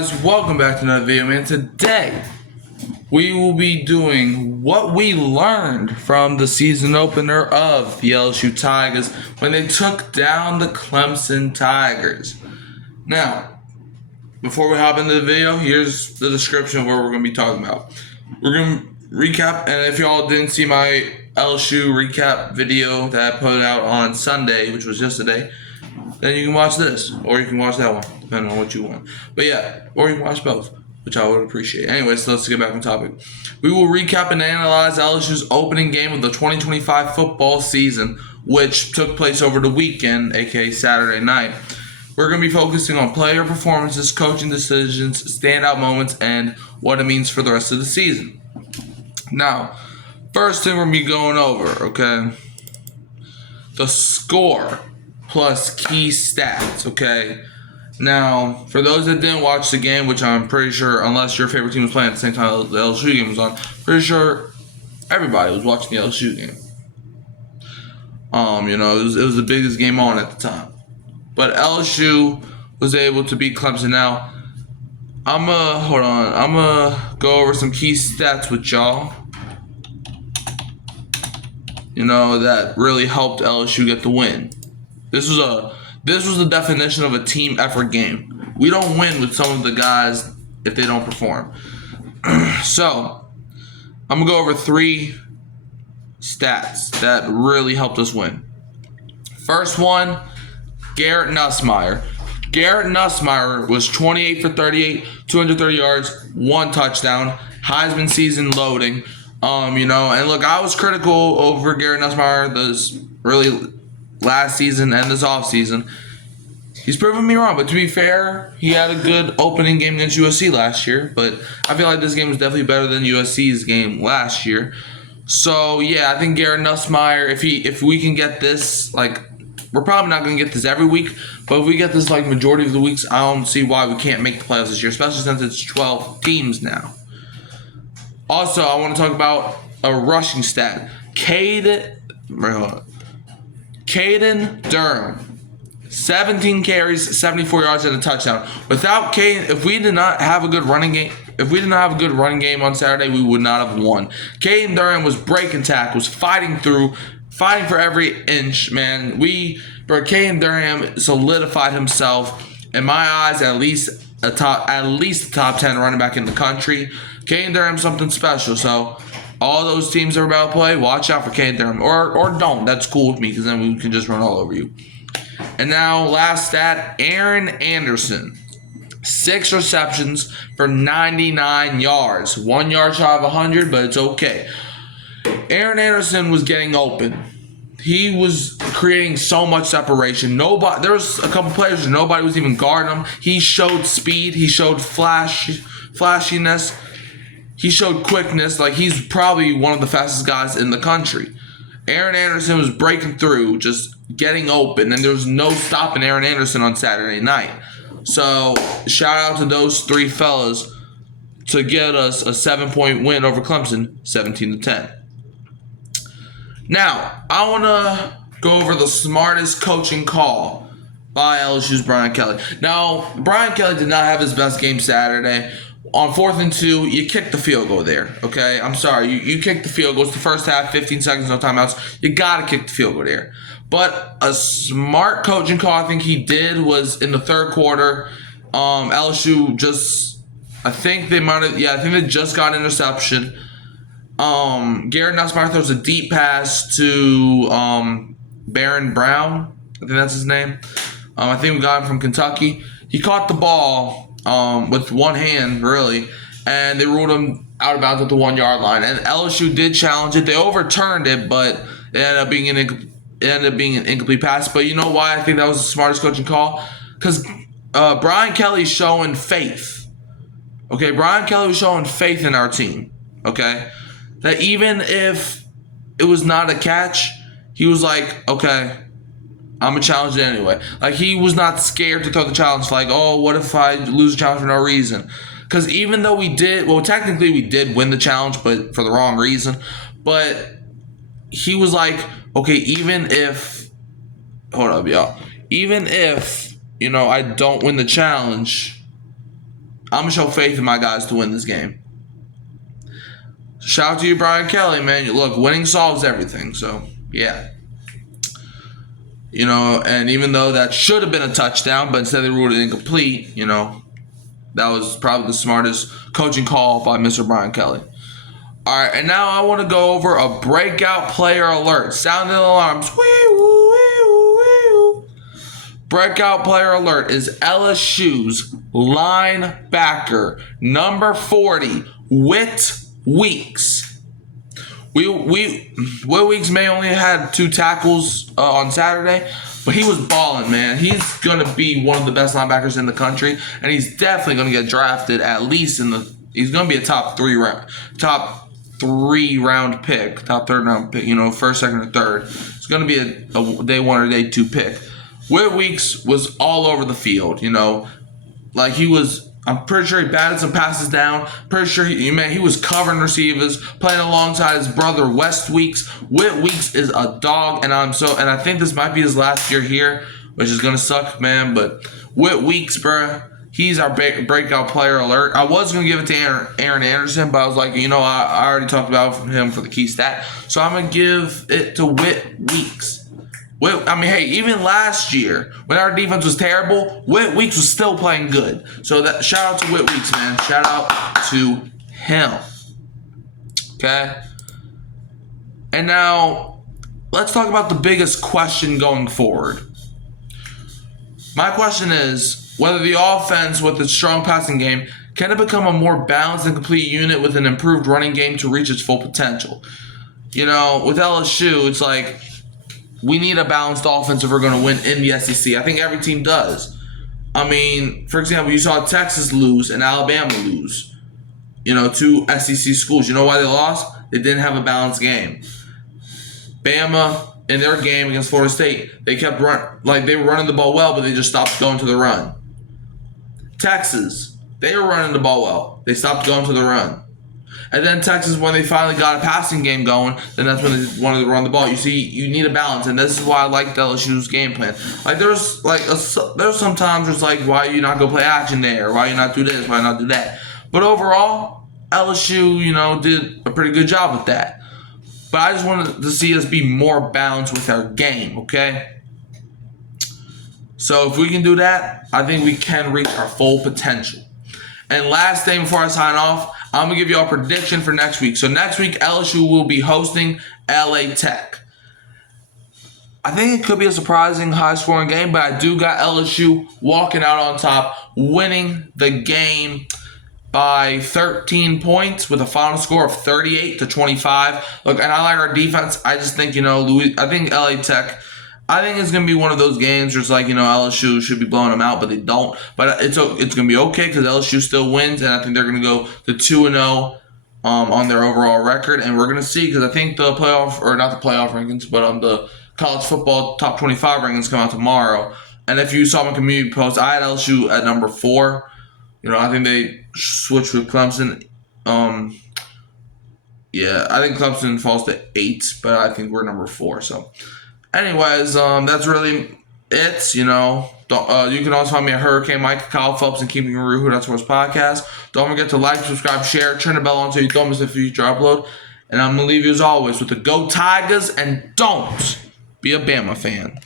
guys, welcome back to another video, man. Today, we will be doing what we learned from the season opener of the LSU Tigers when they took down the Clemson Tigers. Now, before we hop into the video, here's the description of what we're going to be talking about. We're going to recap, and if y'all didn't see my LSU recap video that I put out on Sunday, which was yesterday, then you can watch this, or you can watch that one, depending on what you want. But yeah, or you can watch both, which I would appreciate. Anyways, let's get back on topic. We will recap and analyze LSU's opening game of the 2025 football season, which took place over the weekend, aka Saturday night. We're going to be focusing on player performances, coaching decisions, standout moments, and what it means for the rest of the season. Now, first thing we're going to be going over, okay? The score plus key stats, okay? Now, for those that didn't watch the game, which I'm pretty sure, unless your favorite team was playing at the same time the LSU game was on, pretty sure everybody was watching the LSU game. It was the biggest game on at the time. But LSU was able to beat Clemson. Now, I'm gonna go over some key stats with y'all. That really helped LSU get the win. This was the definition of a team effort game. We don't win with some of the guys if they don't perform. So, I'm going to go over 3 stats that really helped us win. First one, Garrett Nussmeier. Garrett Nussmeier was 28 for 38, 230 yards, 1 touchdown, Heisman season loading. And look, I was critical over Garrett Nussmeier this really last season and this offseason. He's proven me wrong, but to be fair, he had a good opening game against USC last year, but I feel like this game was definitely better than USC's game last year. So, yeah, I think Garrett Nussmeier, if we can get this, we're probably not going to get this every week, but if we get this, majority of the weeks, I don't see why we can't make the playoffs this year, especially since it's 12 teams now. Also, I want to talk about a rushing stat. Caden Durham, 17 carries, 74 yards, and a touchdown. Without Caden, if we did not have a good running game on Saturday, we would not have won. Caden Durham was breaking tackles, fighting for every inch, man. Caden Durham solidified himself, in my eyes, at least the top 10 running back in the country. Caden Durham's something special, so all those teams that are about to play, watch out for Caden Durham. Or don't. That's cool with me, because then we can just run all over you. And now, last stat, Aaron Anderson. 6 receptions for 99 yards. 1 yard shy of 100, but it's okay. Aaron Anderson was getting open. He was creating so much separation. There was a couple players, nobody was even guarding him. He showed speed. He showed flashiness. He showed quickness. He's probably one of the fastest guys in the country. Aaron Anderson was breaking through, just getting open, and there was no stopping Aaron Anderson on Saturday night. So, shout out to those 3 fellas to get us a 7-point win over Clemson, 17-10. Now, I want to go over the smartest coaching call by LSU's Brian Kelly. Now, Brian Kelly did not have his best game Saturday. On 4th and 2, you kicked the field goal there, okay? I'm sorry. You kicked the field goal. It's the first half, 15 seconds, no timeouts. You got to kick the field goal there. But a smart coaching call I think he did was in the third quarter. LSU I think they just got an interception. Garrett Nussmeier throws a deep pass to Baron Brown. I think that's his name. I think we got him from Kentucky. He caught the ball with one hand, really, and they ruled him out of bounds at the 1 yard line. And LSU did challenge it. They overturned it, but it ended up being an incomplete pass. But you know why I think that was the smartest coaching call? Because Brian Kelly's showing faith. Okay, Brian Kelly was showing faith in our team. Okay, that even if it was not a catch, he was like, okay, I'm going to challenge it anyway. He was not scared to throw the challenge. What if I lose a challenge for no reason? Because even though technically we did win the challenge, but for the wrong reason. But he was like, okay, even if I don't win the challenge, I'm going to show faith in my guys to win this game. Shout out to you, Brian Kelly, man. Look, winning solves everything. So, yeah. You know, and even though that should have been a touchdown, but instead they ruled it incomplete, you know, that was probably the smartest coaching call by Mr. Brian Kelly. All right, and now I want to go over a breakout player alert. Sounding alarms. Wee-oo. Breakout player alert is LSU's linebacker, number 40, Whit Weeks. Whit Weeks may only had 2 tackles on Saturday, but he was balling, man. He's going to be one of the best linebackers in the country, and he's definitely going to get drafted at least he's going to be a top 3 round pick, top 3rd round pick, you know, 1st, 2nd, or 3rd. It's going to be a day 1 or day 2 pick. Whit Weeks was all over the field, you know. Like I'm pretty sure he batted some passes down. Pretty sure he was covering receivers, playing alongside his brother West Weeks. Whit Weeks is a dog, and I think this might be his last year here, which is gonna suck, man. But Whit Weeks, bruh, he's our breakout player alert. I was gonna give it to Aaron Anderson, but I was like, you know, I already talked about him for the key stat, so I'm gonna give it to Whit Weeks. Hey, even last year when our defense was terrible, Whit Weeks was still playing good. So shout out to Whit Weeks, man. Shout out to him. Okay. And now let's talk about the biggest question going forward. My question is whether the offense with its strong passing game can it become a more balanced and complete unit with an improved running game to reach its full potential. You know, with LSU, it's like, we need a balanced offense if we're going to win in the SEC. I think every team does. I mean, for example, you saw Texas lose and Alabama lose. You know, 2 SEC schools. You know why they lost? They didn't have a balanced game. Bama, in their game against Florida State, they kept they were running the ball well, but they just stopped going to the run. Texas, they were running the ball well. They stopped going to the run. And then Texas, when they finally got a passing game going, then that's when they wanted to run the ball. You see, you need a balance, and this is why I like LSU's game plan. Like there's some times where it's like, why you not go play action there? Why you not do this? Why not do that? But overall, LSU, you know, did a pretty good job with that. But I just wanted to see us be more balanced with our game, okay? So if we can do that, I think we can reach our full potential. And last thing before I sign off, I'm going to give you a prediction for next week. So next week, LSU will be hosting LA Tech. I think it could be a surprising high-scoring game, but I do got LSU walking out on top, winning the game by 13 points with a final score of 38-25. Look, and I like our defense. I just think, you know, I think LA Tech, I think it's going to be one of those games where it's like, you know, LSU should be blowing them out, but they don't. But it's going to be okay because LSU still wins, and I think they're going to go to 2-0 on their overall record. And we're going to see because I think the playoff, or not the playoff rankings, but the college football top 25 rankings come out tomorrow. And if you saw my community post, I had LSU at number 4. You know, I think they switched with Clemson. Yeah, I think Clemson falls to 8, but I think we're number 4. So, anyways, that's really it. You know, you can also find me at Hurricane Mike, Kyle Phelps, and Keeping It Real, Who That's Sports Podcast. Don't forget to like, subscribe, share, turn the bell on so you don't miss a future upload. And I'm gonna leave you as always with the Go Tigers and don't be a Bama fan.